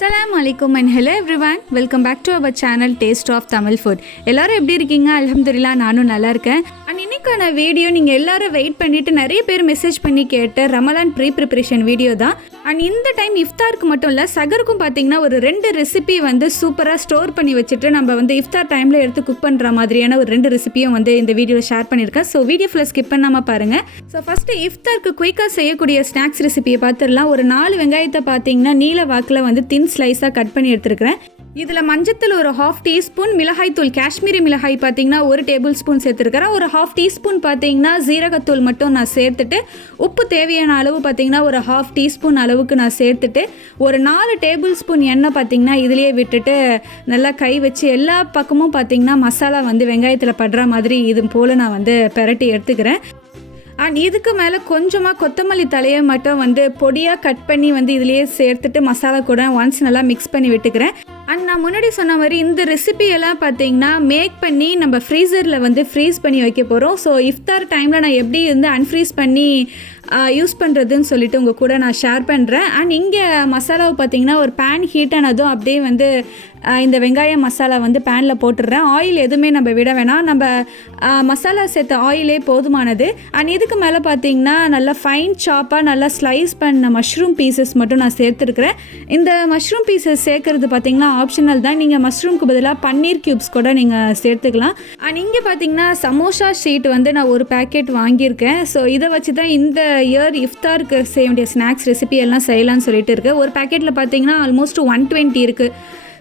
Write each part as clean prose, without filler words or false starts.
Assalamu alaikum and hello everyone. Welcome back to our channel Taste of Tamil Food. எல்லாரும் எப்படி இருக்கீங்க? அல்ஹம்துலில்லாஹ் நானும் நல்லா இருக்கேன். அண்ட் இன்னைக்கான வீடியோ நீங்கள் எல்லாரும் வெயிட் பண்ணிட்டு நிறைய பேர் மெசேஜ் பண்ணி கேட்ட ரமலான் ப்ரிப்பரேஷன் வீடியோ தான். அண்ட் இந்த டைம் இஃப்தாருக்கு மட்டும் இல்லை சகருக்கும் பார்த்தீங்கன்னா ஒரு 2 ரெசிபி வந்து சூப்பராக ஸ்டோர் பண்ணி வச்சுட்டு நம்ம வந்து இஃப்தார் டைமில் எடுத்து குக் பண்ணுற மாதிரியான ஒரு 2 ரெசிபியும் வந்து இந்த வீடியோவில் ஷேர் பண்ணியிருக்கேன். ஸோ வீடியோ ஃபுல்லாக ஸ்கிப் பண்ணாமல் பாருங்கள். ஸோ ஃபஸ்ட்டு இஃப்தாருக்கு குயிக்காக செய்யக்கூடிய ஸ்நாக்ஸ் ரெசிபியை பார்த்துடலாம். ஒரு 4 வெங்காயத்தை பார்த்தீங்கன்னா நீல வாக்கில் வந்து தின் ஸ்லைஸாக கட் பண்ணி எடுத்துருக்கிறேன். இதில் மஞ்சத்தில் ஒரு 1/2 டீஸ்பூன், மிளகாய்த்தூள் காஷ்மீரி மிளகாய் பார்த்தீங்கன்னா 1 டேபிள் ஸ்பூன் சேர்த்துருக்கிறேன். ஒரு 1/2 டீஸ்பூன் பார்த்தீங்கன்னா ஜீரகத்தூள் மட்டும் நான் சேர்த்துட்டு, உப்பு தேவையான அளவு பார்த்தீங்கன்னா ஒரு 1/2 டீஸ்பூன் அளவுக்கு நான் சேர்த்துட்டு, ஒரு 4 டேபிள் ஸ்பூன் எண்ணெய் பார்த்தீங்கன்னா இதிலேயே விட்டுட்டு நல்லா கை வச்சு எல்லா பக்கமும் பார்த்தீங்கன்னா மசாலா வந்து வெங்காயத்தில் படுற மாதிரி இது போல் நான் வந்து பெரட்டி எடுத்துக்கிறேன். அண்ட் இதுக்கு மேலே கொஞ்சமாக கொத்தமல்லி தலையை மட்டும் வந்து பொடியாக கட் பண்ணி வந்து இதிலேயே சேர்த்துட்டு மசாலா கூட ஒன்ஸ் நல்லா மிக்ஸ் பண்ணி விட்டுக்கிறேன். அண்ட் நான் முன்னாடி சொன்ன மாதிரி இந்த ரெசிபியெல்லாம் பார்த்தீங்கன்னா மேக் பண்ணி நம்ம ஃப்ரீசரில் வந்து ஃப்ரீஸ் பண்ணி வைக்க போகிறோம். ஸோ இஃப்தார் டைமில் நான் எப்படி வந்து அன்ஃப்ரீஸ் பண்ணி யூஸ் பண்ணுறதுன்னு சொல்லிட்டு உங்கள் கூட நான் ஷேர் பண்ணுறேன். அண்ட் இங்கே மசாலாவை பார்த்தீங்கன்னா ஒரு பேன் ஹீட் ஆனதும் அப்படியே வந்து இந்த வெங்காய மசாலா வந்து பேனில் போட்டுடுறேன். ஆயில் எதுவுமே நம்ம விட வேணாம், நம்ம மசாலா சேர்த்த ஆயிலே போதுமானது. அண்ட் இதுக்கு மேலே பார்த்தீங்கன்னா நல்லா ஃபைன் சாப்பாக நல்லா ஸ்லைஸ் பண்ண மஷ்ரூம் பீசஸ் மட்டும் நான் சேர்த்துருக்குறேன். இந்த மஷ்ரூம் பீசஸ் சேர்க்குறது பார்த்தீங்கன்னா ஆப்ஷனல் தான். நீங்கள் மஷ்ரூம்க்கு பதிலாக பன்னீர் க்யூப்ஸ் கூட நீங்கள் சேர்த்துக்கலாம். அண்ட் இங்கே பார்த்தீங்கன்னா சமோசா ஷீட் வந்து நான் ஒரு பேக்கெட் வாங்கியிருக்கேன். ஸோ இதை வச்சு தான் இந்த இயர் இஃப்தாருக்கு செய்ய வேண்டிய ஸ்நாக்ஸ் ரெசிபி எல்லாம் செய்யலாம்னு சொல்லிட்டு இருக்குது. ஒரு பேக்கெட்டில் பார்த்தீங்கன்னா ஆல்மோஸ்ட் 120 இருக்குது.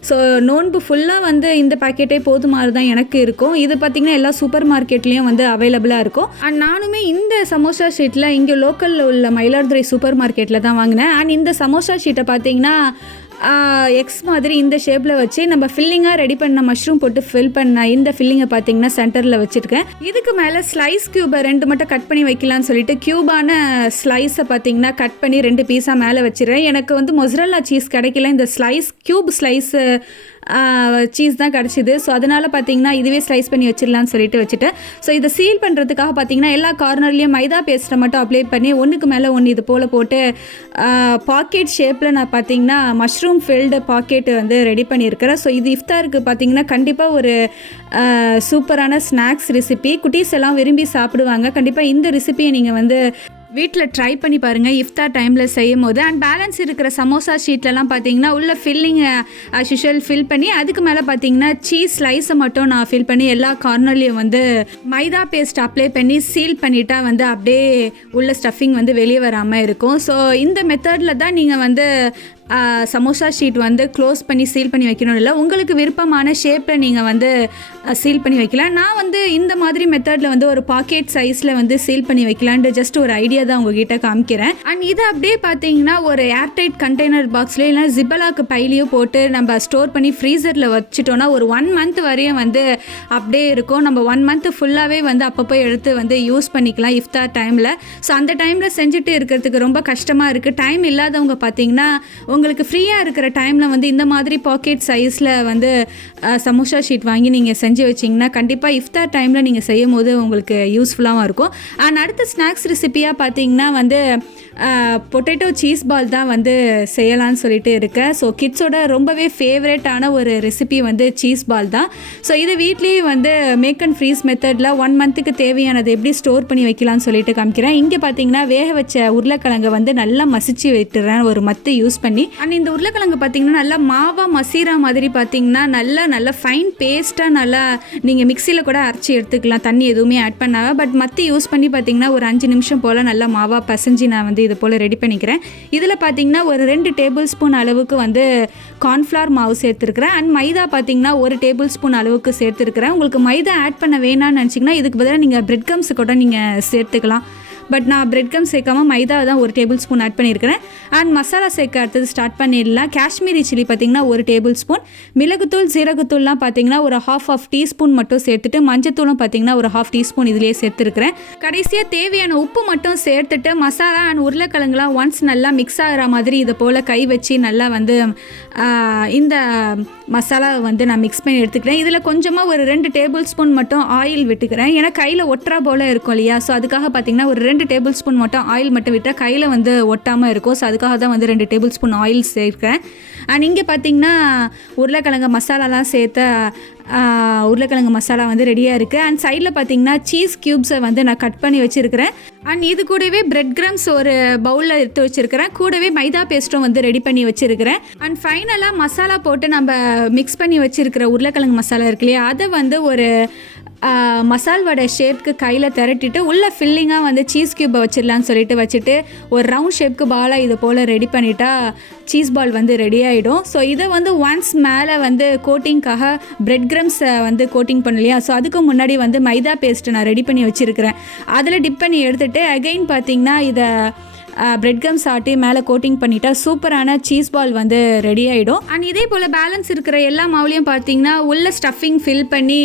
ஸோ நோன்பு ஃபுல்லாக வந்து இந்த பேக்கெட்டே போதுமாறு தான் எனக்கு இருக்கும். இது பார்த்திங்கன்னா எல்லா சூப்பர் மார்க்கெட்லேயும் வந்து அவைலபிளாக இருக்கும். அண்ட் நானுமே இந்த சமோசா ஷீட்டில் இங்கே லோக்கலில் உள்ள மயிலாடுதுறை சூப்பர் மார்க்கெட்டில் தான் வாங்கினேன். அண்ட் இந்த சமோசா ஷீட்டை பார்த்திங்கன்னா எக்ஸ் மாதிரி இந்த ஷேப்பில் வச்சு நம்ம ஃபில்லிங்காக ரெடி பண்ண மஷ்ரூம் போட்டு ஃபில் பண்ண இந்த ஃபில்லிங்கை பார்த்தீங்கன்னா சென்டரில் வச்சுருக்கேன். இதுக்கு மேலே ஸ்லைஸ் க்யூபை 2 மட்டும் கட் பண்ணி வைக்கலான்னு சொல்லிட்டு க்யூபான ஸ்லைஸை பார்த்தீங்கன்னா கட் பண்ணி 2 பீஸாக மேலே வச்சிடுறேன். எனக்கு வந்து மொசரல்லா சீஸ் கிடைக்கல, இந்த க்யூப் ஸ்லைஸு சீஸ் தான் கிடச்சிது. ஸோ அதனால் பார்த்தீங்கன்னா இதுவே ஸ்லைஸ் பண்ணி வச்சிடலான்னு சொல்லிட்டு வச்சுட்டேன். ஸோ இதை சீல் பண்ணுறதுக்காக பார்த்தீங்கன்னா எல்லா கார்னர்லேயும் மைதா பேஸ்ட்டை மட்டும் அப்ளை பண்ணி ஒன்றுக்கு மேலே ஒன்று இது போல் போட்டு பாக்கெட் ஷேப்பில் நான் பார்த்தீங்கன்னா மஷ்ரூம் ஃபில்டு பாக்கெட்டு வந்து ரெடி பண்ணியிருக்கிறேன். ஸோ இது இஃப்தாருக்கு பார்த்தீங்கன்னா கண்டிப்பாக ஒரு சூப்பரான ஸ்நாக்ஸ் ரெசிபி. குட்டீஸ் எல்லாம் விரும்பி சாப்பிடுவாங்க. கண்டிப்பாக இந்த ரெசிபியை நீங்கள் வந்து வீட்டில் ட்ரை பண்ணி பாருங்கள் இஃப்தார் டைமில் செய்யும் போது. அண்ட் பேலன்ஸ் இருக்கிற சமோசா ஷீட்லலாம் பார்த்தீங்கன்னா உள்ள ஃபில்லிங் யூஷுவல் ஃபில் பண்ணி அதுக்கு மேலே பார்த்தீங்கன்னா சீஸ் ஸ்லைஸை மட்டும் நான் ஃபில் பண்ணி எல்லா கார்னர்லேயும் வந்து மைதா பேஸ்ட் அப்ளை பண்ணி சீல் பண்ணிட்டா வந்து அப்படியே உள்ள ஸ்டஃபிங் வந்து வெளியே வராமல் இருக்கும். ஸோ இந்த மெத்தடில் தான் நீங்கள் வந்து சமோசா ஷீட் வந்து க்ளோஸ் பண்ணி சீல் பண்ணி வைக்கணும். இல்லை உங்களுக்கு விருப்பமான ஷேப்பில் நீங்கள் வந்து சீல் பண்ணி வைக்கலாம். நான் வந்து இந்த மாதிரி மெத்தடில் வந்து ஒரு பாக்கெட் சைஸில் வந்து சீல் பண்ணி வைக்கலான்ட்டு ஜஸ்ட் ஒரு ஐடியா தான் உங்ககிட்ட காமிக்கிறேன். அண்ட் இதை அப்படியே பார்த்தீங்கன்னா ஒரு ஏர்டைட் கண்டெய்னர் பாக்ஸ்லேயோ இல்லை ஜிப்பலாக்கு பைலையோ போட்டு நம்ம ஸ்டோர் பண்ணி ஃப்ரீசரில் வச்சுட்டோன்னா ஒரு 1 மந்த் வரையும் வந்து அப்படியே இருக்கும். நம்ம 1 மந்த் ஃபுல்லாகவே வந்து அப்பப்போ எடுத்து வந்து யூஸ் பண்ணிக்கலாம் இஃப்தார் டைமில். ஸோ அந்த டைமில் செஞ்சுட்டு இருக்கிறதுக்கு ரொம்ப கஷ்டமாக இருக்குது. டைம் இல்லாதவங்க பார்த்தீங்கன்னா உங்களுக்கு ஃப்ரீயாக இருக்கிற டைமில் வந்து இந்த மாதிரி பாக்கெட் சைஸில் வந்து சமோசா ஷீட் வாங்கி நீங்கள் செஞ்சு வச்சிங்கன்னா கண்டிப்பாக இஃப்தார் டைமில் நீங்கள் செய்யும் போது உங்களுக்கு யூஸ்ஃபுல்லாகவும் இருக்கும். அண்ட் அடுத்த ஸ்நாக்ஸ் ரெசிபியாக பார்த்தீங்கன்னா வந்து பொட்டேட்டோ சீஸ் பால் தான் வந்து செய்யலான்னு சொல்லிட்டு இருக்கேன். ஸோ கிட்ஸோட ரொம்பவே ஃபேவரட்டான ஒரு ரெசிபி வந்து சீஸ் பால் தான். ஸோ இது வீட்லேயே வந்து மேக் அண்ட் ஃப்ரீஸ் மெத்தடில் 1 மந்த்துக்கு தேவையானது எப்படி ஸ்டோர் பண்ணி வைக்கலாம்னு சொல்லிட்டு காமிக்கிறேன். இங்கே பார்த்தீங்கன்னா வேக வச்ச உருளைக்கிழங்கை வந்து நல்லா மசிச்சு விட்டுறேன் ஒரு மத்து யூஸ் பண்ணி. அண்ட் இந்த உருளைக்கிழங்கு பார்த்தீங்கன்னா நல்லா மாவாக மசீரா மாதிரி பார்த்தீங்கன்னா நல்லா ஃபைன் பேஸ்ட்டாக நல்லா நீங்கள் மிக்சியில் கூட அரைச்சி எடுத்துக்கலாம், தண்ணி எதுவுமே ஆட் பண்ணாமல். பட் மத்து யூஸ் பண்ணி பார்த்தீங்கன்னா ஒரு 5 நிமிஷம் போல் நல்லா மாவாக பசைஞ்சு நான் வந்து இது போல் ரெடி பண்ணிக்கிறேன். இதில் பார்த்தீங்கன்னா ஒரு 2 டேபிள் ஸ்பூன் அளவுக்கு வந்து கார்ன்ஃப்ளவர் மாவு சேர்த்துருக்கிறேன். அண்ட் மைதா பார்த்தீங்கன்னா 1 டேபிள் ஸ்பூன் அளவுக்கு சேர்த்துருக்கிறேன். உங்களுக்கு மைதா ஆட் பண்ண வேணான்னு நினச்சிங்கன்னா இதுக்கு பதிலாக நீங்கள் பிரெட் கம்ஸ் கூட நீங்கள் சேர்த்துக்கலாம். பட் நான் பிரெட் கம் சேர்க்காமல் மைதா தான் 1 டேபிள் ஸ்பூன் ஆட் பண்ணியிருக்கிறேன். அண்ட் மசாலா சேர்க்க அடுத்தது ஸ்டார்ட் பண்ணிடலாம். காஷ்மீரி சில்லி பார்த்திங்கன்னா 1 டேபிள் ஸ்பூன், மிளகுத்தூள் ஜீரகத்தூள்லாம் பார்த்திங்கன்னா ஒரு 1/2 டீஸ்பூன் மட்டும் சேர்த்துட்டு, மஞ்சத்தூளும் பார்த்திங்கன்னா ஒரு 1/2 டீஸ்பூன் இதிலே சேர்த்துருக்கிறேன். கடைசியாக தேவையான உப்பு மட்டும் சேர்த்துட்டு மசாலா அண்ட் உருளைக்கிழங்குலாம் ஒன்ஸ் நல்லா மிக்ஸ் ஆகிற மாதிரி இதை போல் கை வச்சு நல்லா வந்து இந்த மசாலாவை வந்து நான் மிக்ஸ் பண்ணி எடுத்துக்கிறேன். இதில் கொஞ்சமாக ஒரு 2 டேபிள் ஸ்பூன் மட்டும் ஆயில் விட்டுக்கிறேன். ஏன்னா கையில் ஒட்டுறா போல் இருக்கும் இல்லையா. ஸோ அதுக்காக பார்த்திங்கன்னா ஒரு 2 டேபிள் ஸ்பூன் மட்டும் ஆயில் மட்டும் விட்டால் கையில் வந்து ஒட்டாமல் இருக்கும். ஸோ அதுக்காக தான் வந்து 2 டேபிள் ஸ்பூன் ஆயில் சேர்க்கிறேன். அண்ட் இங்கே பார்த்திங்கன்னா உருளைக்கிழங்கு மசாலாலாம் சேர்த்த உருளைக்கிழங்கு மசாலா வந்து ரெடியாக இருக்குது. அண்ட் சைடில் பார்த்திங்கன்னா சீஸ் க்யூப்ஸை வந்து நான் கட் பண்ணி வச்சுருக்கிறேன். அண்ட் இது கூடவே பிரெட் கிரம்ஸ் ஒரு பவுலில் எடுத்து வச்சுருக்கிறேன். கூடவே மைதா பேஸ்ட்டும் வந்து ரெடி பண்ணி வச்சுருக்கிறேன். அண்ட் ஃபைனலாக மசாலா போட்டு நம்ம மிக்ஸ் பண்ணி வச்சுருக்கிற உருளைக்கிழங்கு மசாலா இருக்கு இல்லையா, அதை வந்து ஒரு மசால் வடை ஷேப்க்கு கையில் திரட்டிட்டு உள்ளே ஃபில்லிங்காக வந்து சீஸ் க்யூப்பை வச்சிடலான்னு சொல்லிட்டு வச்சுட்டு ஒரு ரவுண்ட் ஷேப்க்கு பாலாக இது போல் ரெடி பண்ணிட்டா சீஸ் பால் வந்து ரெடி ஆகிடும். ஸோ இதை வந்து ஒன்ஸ் மேலே வந்து கோட்டிங்காக பிரெட் கிரம்ஸை வந்து கோட்டிங் பண்ணலையா, ஸோ அதுக்கு முன்னாடி வந்து மைதா பேஸ்ட்டு நான் ரெடி பண்ணி வச்சுருக்கிறேன். அதில் டிப் பண்ணி எடுத்துகிட்டு அகைன் பார்த்திங்கன்னா இதை பிரெட் கம்ஸ் ஆட்டி மேலே கோட்டிங் பண்ணிட்டா சூப்பரான சீஸ் பால் வந்து ரெடி ஆகிடும். அண்ட் இதே போல் பேலன்ஸ் இருக்கிற எல்லா மாவுலையும் பார்த்தீங்கன்னா உள்ள ஸ்டஃபிங் ஃபில் பண்ணி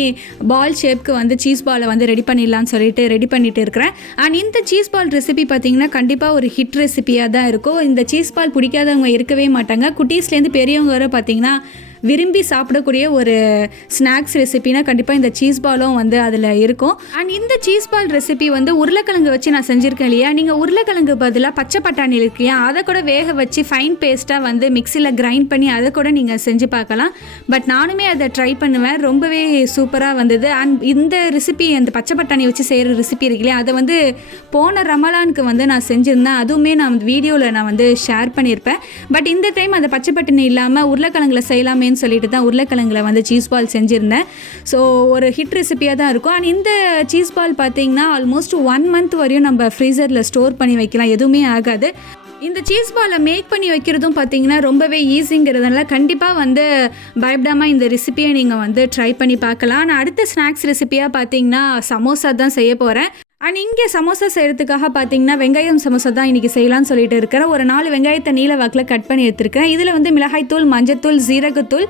பால் ஷேப்க்கு வந்து சீஸ் பாலை வந்து ரெடி பண்ணிடலான்னு சொல்லிட்டு ரெடி பண்ணிட்டு இருக்கிறேன். அண்ட் இந்த சீஸ் பால் ரெசிபி பார்த்தீங்கன்னா கண்டிப்பாக ஒரு ஹிட் ரெசிபியாக தான் இருக்கும். இந்த சீஸ் பால் பிடிக்காதவங்க இருக்கவே மாட்டாங்க. குட்டீஸ்லேருந்து பெரியவங்க வரை பார்த்தீங்கன்னா விரும்பி சாப்பிடக்கூடிய ஒரு ஸ்நாக்ஸ் ரெசிபினா கண்டிப்பாக இந்த சீஸ் பாலும் வந்து அதில் இருக்கும். அண்ட் இந்த சீஸ் பால் ரெசிபி வந்து உருளைக்கிழங்கு வச்சு நான் செஞ்சுருக்கேன் இல்லையா, நீங்கள் உருளைக்கிழங்கு பதிலாக பச்சை பட்டாணி இருக்கு இல்லையா, அதை கூட வேக வச்சு ஃபைன் பேஸ்ட்டாக வந்து மிக்சியில் கிரைண்ட் பண்ணி அதை கூட நீங்கள் செஞ்சு பார்க்கலாம். பட் நானுமே அதை ட்ரை பண்ணுவேன், ரொம்பவே சூப்பராக வந்தது. அண்ட் இந்த ரெசிபி அந்த பச்சை பட்டாணி வச்சு செய்கிற ரெசிபி இருக்கு இல்லையா, அதை வந்து போன ரமலானுக்கு வந்து நான் செஞ்சுருந்தேன். அதுவுமே நான் வீடியோவில் நான் வந்து ஷேர் பண்ணியிருப்பேன். பட் இந்த டைம் அந்த பச்சை பட்டாணி இல்லாமல் உருளைக்கிழங்குல செய்யலாமே சொல்லிட்டு தான் உருளைக்கிழங்குல வந்து சீஸ் பால் செஞ்சுருந்தேன். ஸோ ஒரு ஹிட் ரெசிபியாக தான் இருக்கும். அண்ட் இந்த சீஸ் பால் பார்த்தீங்கன்னா ஆல்மோஸ்ட் 1 மந்த் வரையும் நம்ம ஃப்ரீசரில் ஸ்டோர் பண்ணி வைக்கலாம், எதுவுமே ஆகாது. இந்த சீஸ் பாலை மேக் பண்ணி வைக்கிறதும் பார்த்தீங்கன்னா ரொம்பவே ஈஸிங்கிறதுனால கண்டிப்பாக வந்து பயப்படாமல் இந்த ரெசிபியை நீங்கள் வந்து ட்ரை பண்ணி பார்க்கலாம். நான் அடுத்த ஸ்நாக்ஸ் ரெசிபியாக பார்த்தீங்கன்னா சமோசா தான் செய்ய போகிறேன். அண்ட் இங்கே சமோசா செய்கிறதுக்காக பார்த்தீங்கன்னா வெங்காயம் சமோசா தான் இன்றைக்கி செய்யலாம்னு சொல்லிட்டு இருக்கிறேன். ஒரு 4 வெங்காயத்தை நீல வாக்கில் கட் பண்ணி எடுத்துருக்கிறேன். இதில் வந்து மிளகாய்த்தூள், மஞ்சத்தூள், ஜீரகத்தூள்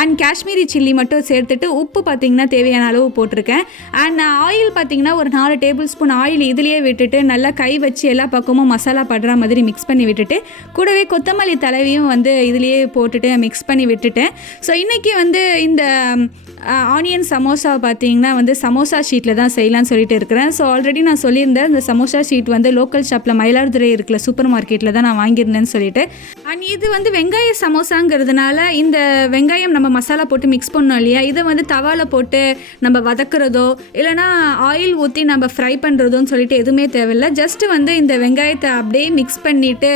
அண்ட் காஷ்மீரி சில்லி மட்டும் சேர்த்துட்டு உப்பு பார்த்திங்கன்னா தேவையான அளவு போட்டிருக்கேன். அண்ட் ஆயில் பார்த்திங்கன்னா ஒரு 4 டேபிள் ஸ்பூன் ஆயில் இதிலேயே விட்டுட்டு நல்லா கை வச்சு எல்லா பக்கமும் மசாலா படுற மாதிரி மிக்ஸ் பண்ணி விட்டுட்டு கூடவே கொத்தமல்லி தலைவையும் வந்து இதிலேயே போட்டுட்டு மிக்ஸ் பண்ணி விட்டுட்டேன். ஸோ இன்றைக்கி வந்து இந்த ஆனியன் சமோசா பார்த்தீங்கன்னா வந்து சமோசா ஷீட்டில் தான் செய்யலான்னு சொல்லிட்டு இருக்கிறேன். ஸோ ஆல்ரெடி நான் சொல்லியிருந்தேன் இந்த சமோசா ஷீட் வந்து லோக்கல் ஷாப்பில் மயிலாடுதுறை இருக்கிற சூப்பர் மார்க்கெட்டில் தான் நான் வாங்கியிருந்தேன்னு சொல்லிட்டு. அண்ட் இது வந்து வெங்காய சமோசாங்கிறதுனால இந்த வெங்காயம் நம்ம மசாலா போட்டு மிக்ஸ் பண்ணோம் இல்லையா, இதை வந்து தவாவில் போட்டு நம்ம வதக்குறதோ இல்லைனா ஆயில் ஊற்றி நம்ம ஃப்ரை பண்ணுறதோன்னு சொல்லிட்டு எதுவுமே தேவையில்லை. ஜஸ்ட்டு வந்து இந்த வெங்காயத்தை அப்படியே மிக்ஸ் பண்ணிவிட்டு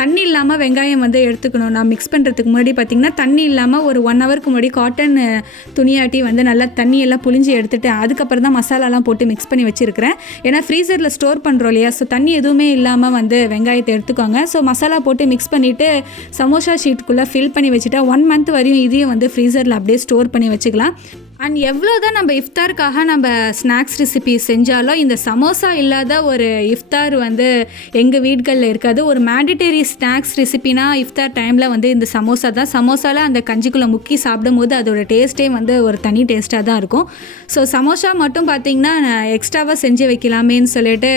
தண்ணி இல்லாமல் வெங்காயம் வந்து எடுத்துக்கணும். நான் மிக்ஸ் பண்ணுறதுக்கு முன்னாடி பார்த்திங்கன்னா தண்ணி இல்லாமல் ஒரு 1 ஹவருக்கு முன்னாடி காட்டன் துணியாட்டி வந்து நல்லா தண்ணியெல்லாம் புளிஞ்சு எடுத்துகிட்டு அதுக்கப்புறம் தான் மசாலாலாம் போட்டு மிக்ஸ் பண்ணி வச்சுருக்கிறேன். ஏன்னா ஃப்ரீசரில் ஸ்டோர் பண்ணுறோம் இல்லையா, ஸோ தண்ணி எதுவுமே இல்லாமல் வந்து வெங்காயத்தை எடுத்துக்கோங்க. ஸோ மசாலா போட்டு மிக்ஸ் பண்ணிவிட்டு சமோசா ஷீட்டுக்குள்ளே ஃபில் பண்ணி வச்சுட்டா 1 மந்த் வரையும் இதையும் வந்து ஃப்ரீசரில் அப்படியே ஸ்டோர் பண்ணி வச்சுக்கலாம். அண்ட் எவ்வளோ தான் நம்ம இஃப்தாருக்காக நம்ம ஸ்நாக்ஸ் ரெசிபி செஞ்சாலும் இந்த சமோசா இல்லாத ஒரு இஃப்தார் வந்து எங்கள் வீடுகளில் இருக்காது. ஒரு மேண்டிட்டரி ஸ்நாக்ஸ் ரெசிபினா இஃப்தார் டைமில் வந்து இந்த சமோசா தான். சமோசாவில் அந்த கஞ்சிக்குள்ளே முக்கி சாப்பிடும் போது அதோட டேஸ்ட்டே வந்து ஒரு தனி டேஸ்ட்டாக தான் இருக்கும். ஸோ சமோசா மட்டும் பார்த்திங்கன்னா எக்ஸ்ட்ராவாக செஞ்சு வைக்கலாமேன்னு சொல்லிட்டு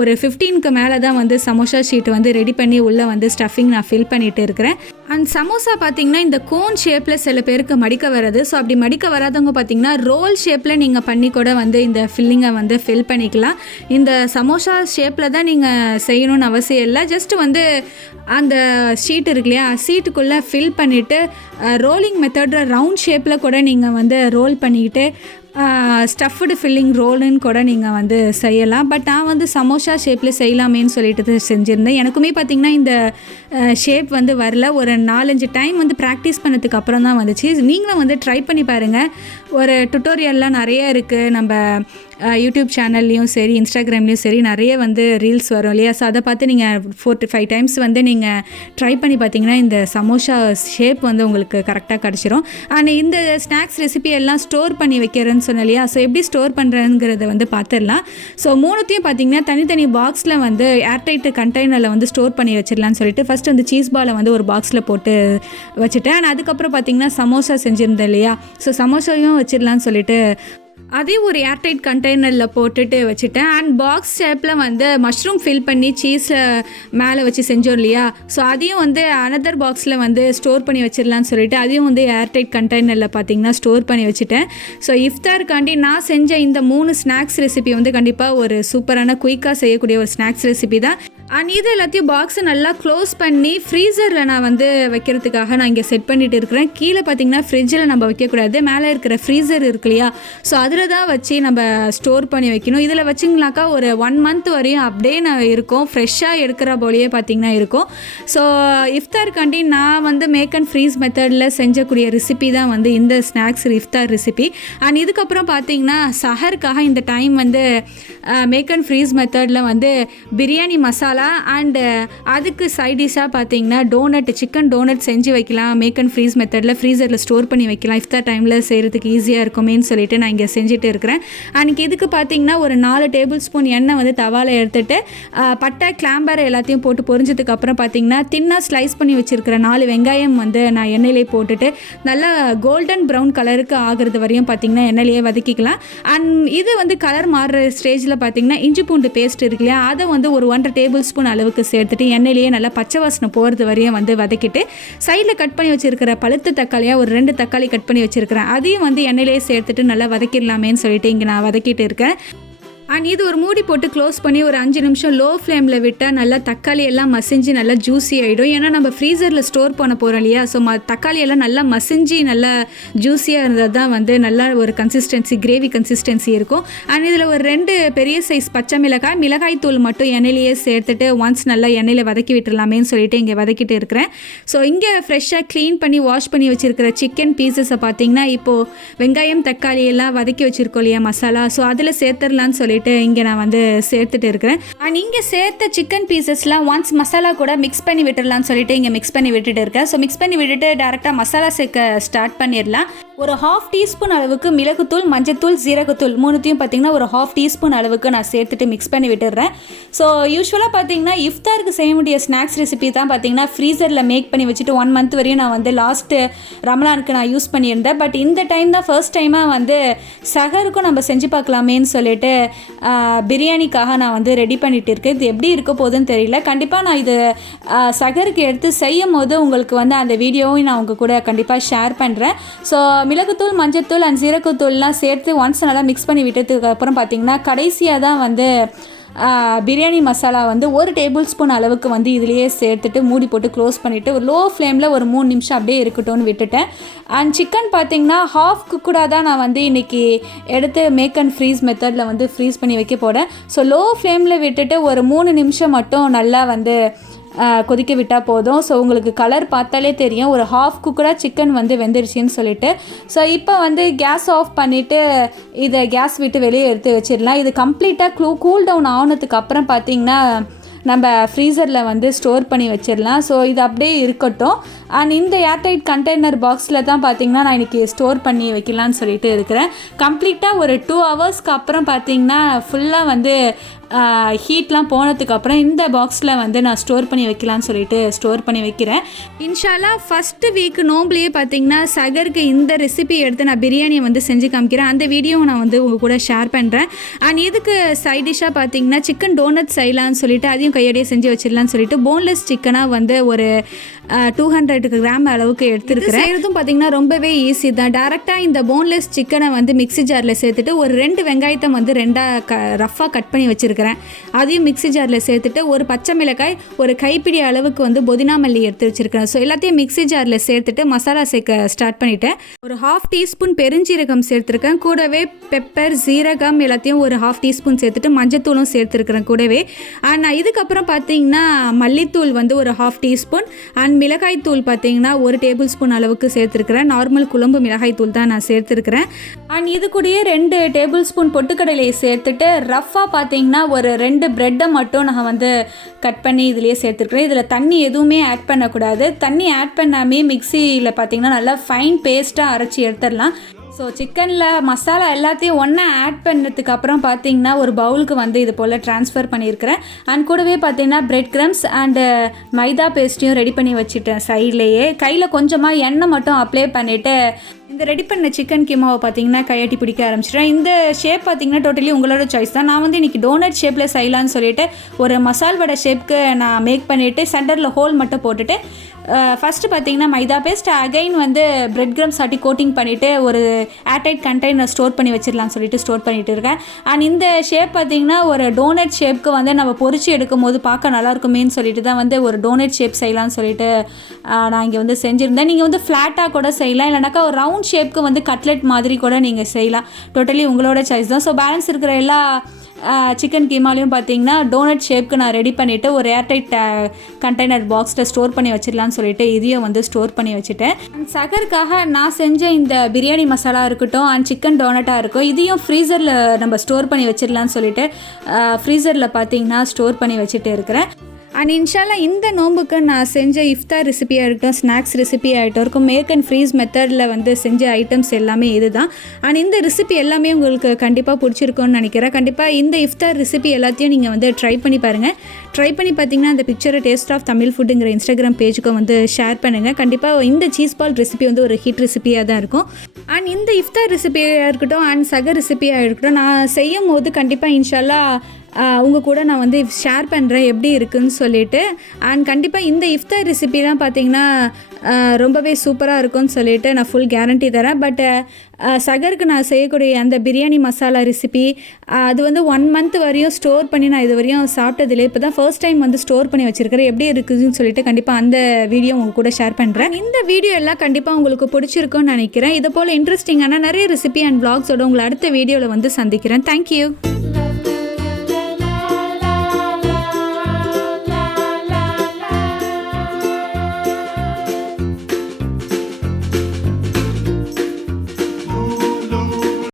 ஒரு 15க்கு மேலே தான் வந்து சமோசா ஷீட் வந்து ரெடி பண்ணி உள்ளே வந்து ஸ்டஃபிங் நான் ஃபில் பண்ணிகிட்டு இருக்கிறேன். அண்ட் சமோசா பார்த்திங்கன்னா இந்த கோன் ஷேப்பில் சில பேருக்கு மடிக்க வராது. ஸோ அப்படி மடிக்க வராதவங்க பார்த்திங்கன்னா ரோல் ஷேப்பில் நீங்கள் பண்ணி கூட வந்து இந்த ஃபில்லிங்கை வந்து ஃபில் பண்ணிக்கலாம். இந்த சமோசா ஷேப்பில் தான் நீங்கள் செய்யணும்னு அவசியம் இல்லை. ஜஸ்ட்டு வந்து அந்த ஷீட் இருக்கு இல்லையா, ஷீட்டுக்குள்ளே ஃபில் பண்ணிவிட்டு ரோலிங் மெத்தடில் ரவுண்ட் ஷேப்பில் கூட நீங்கள் வந்து ரோல் பண்ணிக்கிட்டு ஸ்டஃப்டு ஃபில்லிங் ரோலுன்னு கூட நீங்கள் வந்து செய்யலாம். பட் நான் வந்து சமோசா ஷேப்பில் செய்யலாமேன்னு சொல்லிட்டு செஞ்சுருந்தேன். எனக்குமே பார்த்திங்கன்னா இந்த ஷேப் வந்து வரல. ஒரு 4-5 டைம் வந்து ப்ராக்டிஸ் பண்ணதுக்கு அப்புறம் தான் வந்துச்சு. நீங்களும் வந்து ட்ரை பண்ணி பாருங்கள். ஒரு டுட்டோரியல்லாம் நிறைய இருக்குது. நம்ம யூடியூப் சேனல்லையும் சரி இன்ஸ்டாகிராம்லேயும் சரி நிறைய வந்து ரீல்ஸ் வரும் இல்லையா, ஸோ அதை பார்த்து நீங்கள் 4 to 5 டைம்ஸ் வந்து நீங்கள் ட்ரை பண்ணி பார்த்தீங்கன்னா இந்த சமோசா ஷேப் வந்து உங்களுக்கு கரெக்டாக கிடச்சிரும். அண்ட் இந்த ஸ்நாக்ஸ் ரெசிபி எல்லாம் ஸ்டோர் பண்ணி வைக்கிறேன்னு சொன்னேன் இல்லையா, ஸோ எப்படி ஸ்டோர் பண்ணுறேங்கிறத வந்து பார்த்துடலாம். ஸோ 3த்தையும் பார்த்தீங்கன்னா தனித்தனி பாக்ஸில் வந்து ஏர்டைட் கண்டெய்னரில் வந்து ஸ்டோர் பண்ணி வச்சிடலான்னு சொல்லிட்டு ஃபஸ்ட்டு வந்து சீஸ் பாலை வந்து ஒரு பாக்ஸில் போட்டு வச்சுட்டேன். அண்ட் அதுக்கப்புறம் பார்த்தீங்கன்னா சமோசா செஞ்சுருந்தேன் இல்லையா, ஸோ சமோசாவையும் வச்சிடலான்னு சொல்லிட்டு அதையும் ஒரு ஏர்டைட் கண்டெய்னரில் போட்டுட்டு வச்சுட்டேன். அண்ட் பாக்ஸ் ஷேப்பில் வந்து மஷ்ரூம் ஃபில் பண்ணி சீஸை மேலே வச்சு செஞ்சோம் இல்லையா, ஸோ அதையும் வந்து அனதர் பாக்ஸில் வந்து ஸ்டோர் பண்ணி வச்சிடலான்னு சொல்லிட்டு அதையும் வந்து ஏர்டைட் கண்டெய்னரில் பார்த்திங்கன்னா ஸ்டோர் பண்ணி வச்சுட்டேன். ஸோ இஃப்தாருக்காண்டி நான் செஞ்ச இந்த 3 ஸ்நாக்ஸ் ரெசிபி வந்து கண்டிப்பாக ஒரு சூப்பரான குயிக்காக செய்யக்கூடிய ஒரு ஸ்நாக்ஸ் ரெசிபி தான். அண்ட் இது எல்லாத்தையும் பாக்ஸை நல்லா க்ளோஸ் பண்ணி ஃப்ரீசரில் நான் வந்து வைக்கிறதுக்காக நான் இங்கே செட் பண்ணிட்டு இருக்கிறேன். கீழே பார்த்தீங்கன்னா ஃப்ரிட்ஜில் நம்ம வைக்கக்கூடாது, மேலே இருக்கிற ஃப்ரீசர் இருக்கு இல்லையா, ஸோ அதில் தான் வச்சு நம்ம ஸ்டோர் பண்ணி வைக்கணும். இதில் வச்சிங்கனாக்கா ஒரு 1 month வரையும் அப்படியே நான் இருக்கும், ஃப்ரெஷ்ஷாக எடுக்கிற போலியே பார்த்திங்கன்னா இருக்கும். ஸோ இஃப்தார்காண்டி நான் வந்து மேக் அண்ட் ஃப்ரீஸ் மெத்தடில் செஞ்சக்கூடிய ரெசிபி தான் வந்து இந்த ஸ்நாக்ஸ் இஃப்தார் ரெசிபி. அண்ட் இதுக்கப்புறம் பார்த்திங்கன்னா சஹருக்காக இந்த டைம் வந்து மேக் அண்ட் ஃப்ரீஸ் மெத்தடில் வந்து பிரியாணி மசாலா அண்டு அதுக்கு சைட் டிஷ்ஷாக பார்த்தீங்கன்னா டோனட், சிக்கன் டோனட் செஞ்சு வைக்கலாம். மேக் அண்ட் ஃப்ரீஸ் மெத்தடில் ஃப்ரீசரில் ஸ்டோர் பண்ணி வைக்கலாம், இஃப்தார் டைமில் செய்கிறதுக்கு ஈஸியாக இருக்குமேன்னு சொல்லிட்டு நான் இங்கே செஞ்சுட்டு இருக்கிறேன். அன்றைக்கி இதுக்கு பார்த்தீங்கன்னா ஒரு 4 டேபிள் ஸ்பூன் எண்ணெய் வந்து தவாவில் எடுத்துகிட்டு பட்டை கிளாம்பர் எல்லாத்தையும் போட்டு பொரிஞ்சதுக்கப்புறம் பார்த்தீங்கன்னா தின்னாக ஸ்லைஸ் பண்ணி வச்சுருக்கிற 4 வெங்காயம் வந்து நான் எண்ணெயிலே போட்டுட்டு நல்லா கோல்டன் ப்ரௌன் கலருக்கு ஆகிறது வரையும் பார்த்திங்கன்னா எண்ணெயிலேயே வதக்கிக்கலாம். அண்ட் இது வந்து கலர் மாறுற ஸ்டேஜில் பார்த்திங்கன்னா இஞ்சி பூண்டு பேஸ்ட் இருக்கு இல்லையா, அதை வந்து ஒரு 1.5 டேபிள் ஸ்பூன் அளவுக்கு சேர்த்துட்டு எண்ணெயிலேயே நல்லா பச்சை வாசனை போகிறது வரையும் வந்து வதக்கிட்டு சைடில் கட் பண்ணி வச்சுருக்கிற பழுத்த தக்காளியாக ஒரு 2 தக்காளி கட் பண்ணி வச்சுருக்கிறேன், அதையும் வந்து எண்ணெயிலேயே சேர்த்துட்டு நல்லா வதக்கிடலாமேன்னு சொல்லிட்டு இங்கே நான் வதக்கிட்டு இருக்கேன். அண்ட் இது ஒரு மூடி போட்டு க்ளோஸ் பண்ணி ஒரு 5 நிமிஷம் லோ ஃப்ளேமில் விட்டால் நல்லா தக்காளி எல்லாம் மசிஞ்சு நல்லா ஜூஸி ஆகிடும். ஏன்னா நம்ம ஃப்ரீசரில் ஸ்டோர் பண்ண போகிறோம் இல்லையா, ஸோ தக்காளி எல்லாம் நல்லா மசிஞ்சு நல்லா ஜூஸியாக இருந்தால் தான் வந்து நல்லா ஒரு கன்சிஸ்டன்சி, கிரேவி கன்சிஸ்டன்சி இருக்கும். அண்ட் இதில் ஒரு 2 பெரிய சைஸ் பச்சை மிளகாய் தூள் மட்டும் எண்ணெயிலேயே சேர்த்துட்டு ஒன்ஸ் நல்லா எண்ணெயில் வதக்கி விட்டுடலாமேன்னு சொல்லிட்டு இங்கே வதக்கிட்டு இருக்கிறேன். ஸோ இங்கே ஃப்ரெஷ்ஷாக க்ளீன் பண்ணி வாஷ் பண்ணி வச்சுருக்கிற சிக்கன் பீசஸை பார்த்திங்கன்னா இப்போது வெங்காயம் தக்காளி எல்லாம் வதக்கி வச்சுருக்கோம் இல்லையா மசாலா, ஸோ அதில் சேர்த்துடலான்னு சொல்லிட்டு இங்கே நான் வந்து சேர்த்துட்டு இருக்கிறேன். அண்ட் இங்கே சேர்த்த சிக்கன் பீசஸ்லாம் ஒன்ஸ் மசாலா கூட மிக்ஸ் பண்ணி விட்டுடலான்னு சொல்லிட்டு இங்கே மிக்ஸ் பண்ணி விட்டுட்டு இருக்கேன். ஸோ மிக்ஸ் பண்ணி விட்டுட்டு டேரெக்டாக மசாலா சேர்க்க ஸ்டார்ட் பண்ணிடலாம். ஒரு 1/2 டீஸ்பூன் அளவுக்கு மிளகுத்தூள், மஞ்சத்தூள், ஜீரகத்தூள் 3த்தையும் பார்த்திங்கன்னா ஒரு 1/2 டீஸ்பூன் அளவுக்கு நான் சேர்த்துட்டு மிக்ஸ் பண்ணி விட்டுடுறேன். ஸோ யூஸ்வலாக பார்த்திங்கன்னா இஃப்தாருக்கு செய்ய முடிய ஸ்நாக்ஸ் ரெசிபி தான் பார்த்திங்கன்னா ஃப்ரீசரில் மேக் பண்ணி வச்சுட்டு 1 month வரையும் நான் வந்து லாஸ்ட்டு ரமலானுக்கு நான் யூஸ் பண்ணியிருந்தேன். பட் இந்த டைம் தான் ஃபர்ஸ்ட் டைமாக வந்து சஹருக்கும் நம்ம செஞ்சு பார்க்கலாமேன்னு சொல்லிட்டு பிரியாணிக்காக நான் வந்து ரெடி பண்ணிகிட்டு இருக்கேன். இது எப்படி இருக்க போகுதுன்னு தெரியல. கண்டிப்பாக நான் இது சஹருக்கு எடுத்து செய்யும் போது உங்களுக்கு வந்து அந்த வீடியோவும் நான் உங்கள் கூட கண்டிப்பாக ஷேர் பண்ணுறேன். ஸோ மிளகுத்தூள், மஞ்சத்தூள் அண்ட் சீரகத்தூள்லாம் சேர்த்து ஒன்ஸ் நல்லா மிக்ஸ் பண்ணி விட்டதுக்கு அப்புறம் பார்த்திங்கன்னா கடைசியாக தான் வந்து பிரியாணி மசாலா வந்து 1 டேபிள் ஸ்பூன் அளவுக்கு வந்து இதிலேயே சேர்த்துட்டு மூடி போட்டு க்ளோஸ் பண்ணிவிட்டு ஒரு லோ ஃப்ளேமில் ஒரு 3 நிமிஷம் அப்படியே இருக்கட்டும்னு விட்டுட்டேன். அண்ட் சிக்கன் பார்த்திங்கன்னா ஹாஃப் குக்குடாக தான் நான் வந்து இன்றைக்கி எடுத்து மேக் அண்ட் ஃப்ரீஸ் மெத்தடில் வந்து ஃப்ரீஸ் பண்ணி வைக்க போகிறேன். ஸோ லோ ஃப்ளேமில் விட்டுட்டு ஒரு 3 நிமிஷம் மட்டும் நல்லா வந்து கொதிக்க விட்டால் போதும். ஸோ உங்களுக்கு கலர் பார்த்தாலே தெரியும் ஒரு ஹாஃப் குக்கடாக சிக்கன் வந்து வெந்துருச்சுன்னு சொல்லிட்டு. ஸோ இப்போ வந்து கேஸ் ஆஃப் பண்ணிவிட்டு இதை கேஸ் விட்டு வெளியே எடுத்து வச்சிடலாம். இது கம்ப்ளீட்டாக கூல் டவுன் ஆனதுக்கு அப்புறம் பார்த்திங்கன்னா நம்ம ஃப்ரீசரில் வந்து ஸ்டோர் பண்ணி வச்சிடலாம். ஸோ இது அப்படியே இருக்கட்டும். அண்ட் இந்த ஏர்டைட் கண்டெய்னர் பாக்ஸில் தான் பார்த்திங்கன்னா நான் இன்றைக்கி ஸ்டோர் பண்ணி வைக்கலான்னு சொல்லிட்டு இருக்கிறேன். கம்ப்ளீட்டாக ஒரு 2 ஹவர்ஸ்க்கு அப்புறம் பார்த்திங்கன்னா ஃபுல்லாக வந்து ஹீட்லாம் போனதுக்கப்புறம் இந்த பாக்ஸில் வந்து நான் ஸ்டோர் பண்ணி வைக்கலான்னு சொல்லிட்டு ஸ்டோர் பண்ணி வைக்கிறேன். இன்ஷால்லா ஃபஸ்ட்டு வீக் நோம்புலேயே பார்த்திங்கன்னா சகருக்கு இந்த ரெசிபி எடுத்து நான் பிரியாணியை வந்து செஞ்சு காமிக்கிறேன். அந்த வீடியோவை நான் வந்து உங்கள் கூட ஷேர் பண்ணுறேன். அண்ட் இதுக்கு சைட் டிஷ்ஷாக பார்த்திங்கன்னா சிக்கன் டோனட் செய்யலான்னு சொல்லிட்டு அதையும் கையடியே செஞ்சு வச்சிடலான்னு சொல்லிட்டு போன்லெஸ் சிக்கனாக வந்து ஒரு 200 கிராம் அளவுக்கு எடுத்துருக்கிறேன். இதுவும் பார்த்திங்கன்னா ரொம்பவே ஈஸி தான். டேரெக்டாக இந்த போன்லெஸ் சிக்கனை வந்து மிக்ஸி ஜாரில் சேர்த்துட்டு ஒரு 2 வெங்காயத்தை வந்து 2 ரஃபாக கட் பண்ணி வச்சுருக்கிறேன். அதையும் மிக்ஸி ஜாரில் சேர்த்துட்டு ஒரு பச்சை மிளகாய், ஒரு கைப்பிடி அளவுக்கு வந்து புதினா மல்லி எடுத்து வச்சுருக்கிறேன். ஸோ எல்லாத்தையும் மிக்ஸி ஜாரில் சேர்த்துட்டு மசாலா சேர்க்க ஸ்டார்ட் பண்ணிவிட்டேன். ஒரு 1/2 டீஸ்பூன் பெருஞ்சீரகம் சேர்த்துருக்கேன். கூடவே பெப்பர், ஜீரகம் எல்லாத்தையும் ஒரு 1/2 டீஸ்பூன் சேர்த்துட்டு மஞ்சத்தூளும் சேர்த்துருக்கிறேன் கூடவே. அண்ட் இதுக்கப்புறம் பார்த்திங்கன்னா மல்லித்தூள் வந்து ஒரு 1/2 டீஸ்பூன் அண்ட் மிளகாய் தூள் பார்த்திங்கன்னா 1 டேபிள் ஸ்பூன் அளவுக்கு சேர்த்துருக்கிறேன். நார்மல் குழம்பு மிளகாய் தூள் தான் நான் சேர்த்துருக்கிறேன். அண்ட் இது கூடயே 2 டேபிள் ஸ்பூன் பொட்டுக்கடலையை சேர்த்துட்டு ரஃபாக பார்த்திங்கன்னா ஒரு 2 ப்ரெட்டை மட்டும் நான் வந்து கட் பண்ணி இதிலேயே சேர்த்துருக்குறேன். இதில் தண்ணி எதுவுமே ஆட் பண்ணக்கூடாது. தண்ணி ஆட் பண்ணாமே மிக்சியில் பார்த்திங்கன்னா நல்லா ஃபைன் பேஸ்ட்டாக அரைச்சி எடுத்துடலாம். ஸோ சிக்கனில் மசாலா எல்லாத்தையும் ஒன்றா ஆட் பண்ணதுக்கு அப்புறம் பார்த்திங்கன்னா ஒரு பவுலுக்கு வந்து இது போல் ட்ரான்ஸ்ஃபர் பண்ணியிருக்கிறேன். அண்ட் கூடவே பார்த்திங்கன்னா பிரெட் க்ரம்ஸ் அண்டு மைதா பேஸ்ட்டையும் ரெடி பண்ணி வச்சுட்டேன். சைட்லேயே கையில் கொஞ்சமாக எண்ணெய் மட்டும் அப்ளை பண்ணிவிட்டு இந்த ரெடி பண்ண சிக்கன் கீமாவை பார்த்திங்கன்னா கையாட்டி பிடிக்க ஆரம்பிச்சிட்டேன். இந்த ஷேப் பார்த்திங்கன்னா டோட்டலி உங்களோட சாய்ஸ் தான். நான் வந்து இன்றைக்கி டோனட் ஷேப்பில் செய்யலான்னு சொல்லிட்டு ஒரு மசால் வடை ஷேப்புக்கு நான் மேக் பண்ணிவிட்டு சென்டரில் ஹோல் மட்டும் போட்டுட்டு ஃபஸ்ட்டு பார்த்தீங்கன்னா மைதா பேஸ்ட் அகைன் வந்து பிரெட் கிரம்ஸ் ஆட்டி கோட்டிங் பண்ணிவிட்டு ஒரு ஏர்டைட் கண்டெய்னர் ஸ்டோர் பண்ணி வச்சிடலாம்னு சொல்லிட்டு ஸ்டோர் பண்ணிட்டு இருக்கேன். அண்ட் இந்த ஷேப் பார்த்தீங்கன்னா ஒரு டோனட் ஷேப்க்கு வந்து நம்ம பொரிச்சு எடுக்கும் போது பார்க்க நல்லாயிருக்குமேன்னு சொல்லிட்டு தான் வந்து ஒரு டோனட் ஷேப் செய்யலாம்னு சொல்லிட்டு நான் இங்கே வந்து செஞ்சுருந்தேன். நீங்கள் வந்து ஃப்ளாட்டாக கூட செய்யலாம், இல்லைனாக்கா ஒரு ரவுண்ட் ஷேப்க்கு வந்து கட்லெட் மாதிரி கூட நீங்கள் செய்யலாம். டோட்டலி உங்களோட சாய்ஸ் தான். ஸோ பேலன்ஸ் இருக்கிற எல்லா சிக்கன் கீமாலையும் பார்த்தீங்கன்னா டோனட் ஷேப்க்கு நான் ரெடி பண்ணிவிட்டு ஒரு ஏர்டைட் கண்டெய்னர் பாக்ஸில் ஸ்டோர் பண்ணி வச்சிடலான்னு சொல்லிட்டு இதையும் வந்து ஸ்டோர் பண்ணி வச்சுட்டேன். அண்ட் சகருக்காக நான் செஞ்ச இந்த பிரியாணி மசாலா இருக்கட்டும் அண்ட் சிக்கன் டோனட்டாக இருக்கும், இதையும் ஃப்ரீசரில் நம்ம ஸ்டோர் பண்ணி வச்சிடலான்னு சொல்லிட்டு ஃப்ரீசரில் பார்த்தீங்கன்னா ஸ்டோர் பண்ணி வச்சுட்டு இருக்கிறேன். அண்ட் இன்ஷால்லா இந்த நோம்புக்கு நான் செஞ்ச இஃப்தார் ரெசிபியாக இருக்கட்டும், ஸ்நாக்ஸ் ரெசிபி ஆகிட்டும் இருக்கும், மேக் அண்ட் ஃப்ரீஸ் மெத்தடில் வந்து செஞ்ச ஐட்டம்ஸ் எல்லாமே இது தான். அண்ட் இந்த ரெசிபி எல்லாமே உங்களுக்கு கண்டிப்பாக பிடிச்சிருக்கும்னு நினைக்கிறேன். கண்டிப்பாக இந்த இஃப்தார் ரெசிபி எல்லாத்தையும் நீங்கள் வந்து ட்ரை பண்ணி பாருங்கள். ட்ரை பண்ணி பார்த்தீங்கன்னா அந்த பிக்சரை டேஸ்ட் ஆஃப் தமிழ் ஃபுட்டுங்கிற இன்ஸ்டாகிராம் பேஜுக்கும் வந்து ஷேர் பண்ணுங்கள். கண்டிப்பாக இந்த சீஸ் பால் ரெசிபி வந்து ஒரு ஹிட் ரெசிபியாக தான் இருக்கும். அண்ட் இந்த இஃப்தார் ரெசிபியாக இருக்கட்டும் அண்ட் சகர் ரெசிபியாக இருக்கட்டும் நான் செய்யும் போது கண்டிப்பாக இன்ஷால்லா உங்கள் கூட நான் வந்து ஷேர் பண்ணுறேன் எப்படி இருக்குதுன்னு சொல்லிட்டு. அண்ட் கண்டிப்பாக இந்த இஃப்தார் ரெசிபிலாம் பார்த்தீங்கன்னா ரொம்பவே சூப்பராக இருக்கும்னு சொல்லிட்டு நான் ஃபுல் கேரண்டி தரேன். பட் சகருக்கு நான் செய்யக்கூடிய அந்த பிரியாணி மசாலா ரெசிபி அது வந்து 1 month வரையும் ஸ்டோர் பண்ணி நான் இது வரையும் சாப்பிட்டதில்லை. இப்போ தான் ஃபர்ஸ்ட் டைம் வந்து ஸ்டோர் பண்ணி வச்சுருக்கிறேன். எப்படி இருக்குதுன்னு சொல்லிட்டு கண்டிப்பாக அந்த வீடியோ உங்கள் கூட ஷேர் பண்ணுறேன். இந்த வீடியோ எல்லாம் கண்டிப்பாக உங்களுக்கு பிடிச்சிருக்கும்னு நினைக்கிறேன். இதை போல் இன்ட்ரெஸ்டிங்கான நிறைய ரெசிபி அண்ட் வ்ளாக்ஸோட உங்களை அடுத்த வீடியோவில் வந்து சந்திக்கிறேன். தேங்க்யூ.